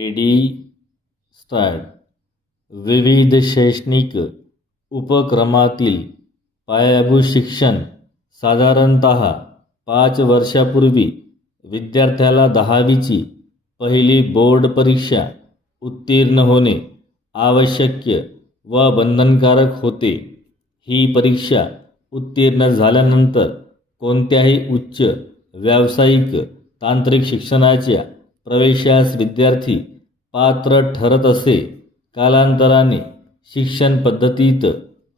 Ready start. विविध शैक्षणिक उपक्रमातील पायाभूत शिक्षण साधारणतः 5 वर्षापूर्वी विद्यार्थ्याला 10वीची पहिली बोर्ड परीक्षा उत्तीर्ण होणे आवश्यक व बंधनकारक होते. ही परीक्षा उत्तीर्ण झाल्यानंतर कोणत्याही उच्च व्यावसायिक तांत्रिक शिक्षणाच्या प्रवेशास विद्यार्थी पात्र ठरत असे. कालांतराने शिक्षण पद्धतीत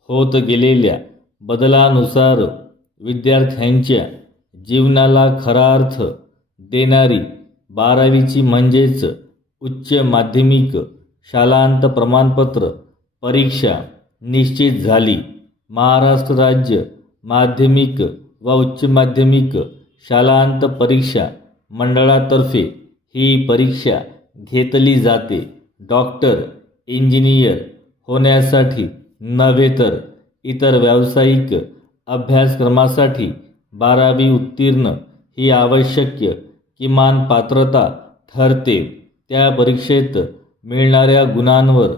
होत गेलेल्या बदलानुसार विद्यार्थ्यांच्या जीवनाला खरा अर्थ देणारी 12वीची म्हणजेच उच्च माध्यमिक शालांत प्रमाणपत्र परीक्षा निश्चित झाली. महाराष्ट्र राज्य माध्यमिक व उच्च माध्यमिक शालांत परीक्षा मंडळातर्फे ही परीक्षा घेतली जाते. डॉक्टर, इंजिनियर होण्यासाठी नव्हे तर इतर व्यावसायिक अभ्यासक्रमासाठी 12वी उत्तीर्ण ही आवश्यक किमान पात्रता ठरते. त्या परीक्षेत मिळणाऱ्या गुणांवर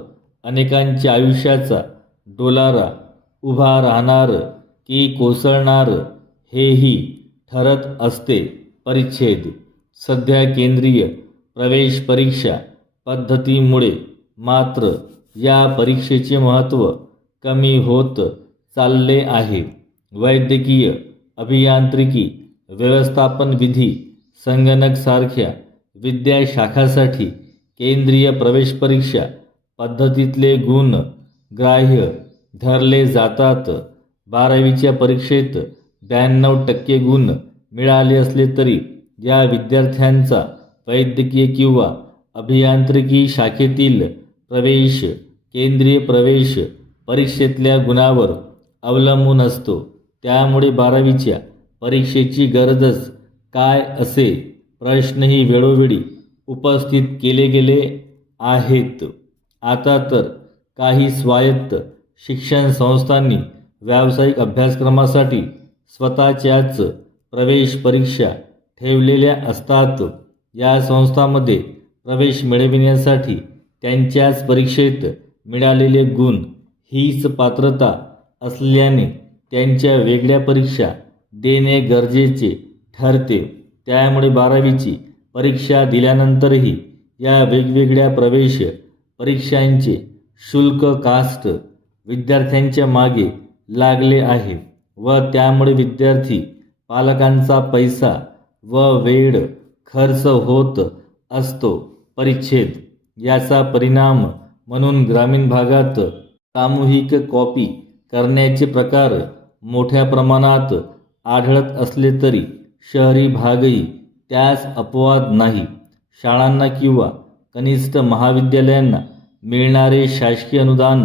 अनेकांच्या आयुष्याचा डोलारा उभा राहणार की कोसळणार हेही ठरत असते. परिच्छेद. सध्या केंद्रीय प्रवेश परीक्षा पद्धतीमुळे मात्र या परीक्षेचे महत्त्व कमी होत चालले आहे. वैद्यकीय अभियांत्रिकी, व्यवस्थापन विधी, संगणक सारख्या विद्याशाखांसाठी केंद्रीय प्रवेश परीक्षा पद्धतीतले गुण ग्राह्य धरले जातात. 12वीच्या परीक्षेत 92% गुण मिळाले असले तरी या विद्यार्थ्यांचा वैद्यकीय किंवा अभियांत्रिकी शाखेतील प्रवेश केंद्रीय प्रवेश परीक्षेतल्या गुणावर अवलंबून असतो. त्यामुळे 12वीच्या परीक्षेची गरजच काय असे प्रश्नही वेळोवेळी उपस्थित केले गेले आहेत. आता तर काही स्वायत्त शिक्षण संस्थांनी व्यावसायिक अभ्यासक्रमासाठी स्वतःच्याच प्रवेश परीक्षा ठेवलेल्या असतात. या संस्थांमध्ये प्रवेश मिळविण्यासाठी त्यांच्याच परीक्षेत मिळालेले गुण हीच पात्रता असल्याने त्यांच्या वेगळ्या परीक्षा देणे गरजेचे ठरते. त्यामुळे 12वीची परीक्षा दिल्यानंतरही या वेगवेगळ्या प्रवेश परीक्षांचे शुल्क कास्ट विद्यार्थ्यांच्या मागे लागले आहे व त्यामुळे विद्यार्थी पालकांचा पैसा व वेळ खर्च होत असतो. परिच्छेद. याचा परिणाम म्हणून ग्रामीण भागात सामूहिक कॉपी करण्याचे प्रकार मोठ्या प्रमाणात आढळत असले तरी शहरी भागही त्यास अपवाद नाही. शाळांना किंवा कनिष्ठ महाविद्यालयांना मिळणारे शासकीय अनुदान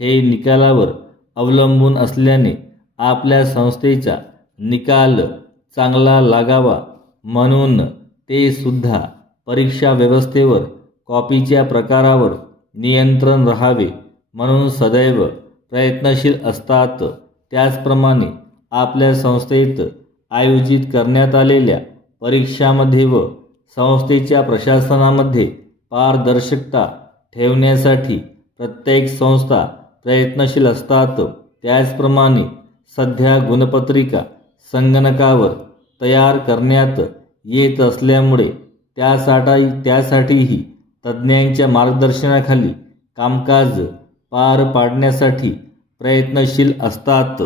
हे निकालावर अवलंबून असल्याने आपल्या संस्थेचा निकाल चांगला लागावा म्हणून ते सुद्धा परीक्षा व्यवस्थेवर कॉपीच्या प्रकारावर नियंत्रण राहावे म्हणून सदैव प्रयत्नशील असतात. त्याचप्रमाणे आपल्या संस्थेत आयोजित करण्यात आलेल्या परीक्षांमध्ये व संस्थेच्या प्रशासनामध्ये पारदर्शकता ठेवण्यासाठी प्रत्येक संस्था प्रयत्नशील असतात. त्याचप्रमाणे सध्या गुणपत्रिका संगणकावर तयार करण्यात येत असल्यामुळे त्यासाठीही तज्ज्ञांच्या मार्गदर्शनाखाली कामकाज पार पाडण्यासाठी प्रयत्नशील असतात.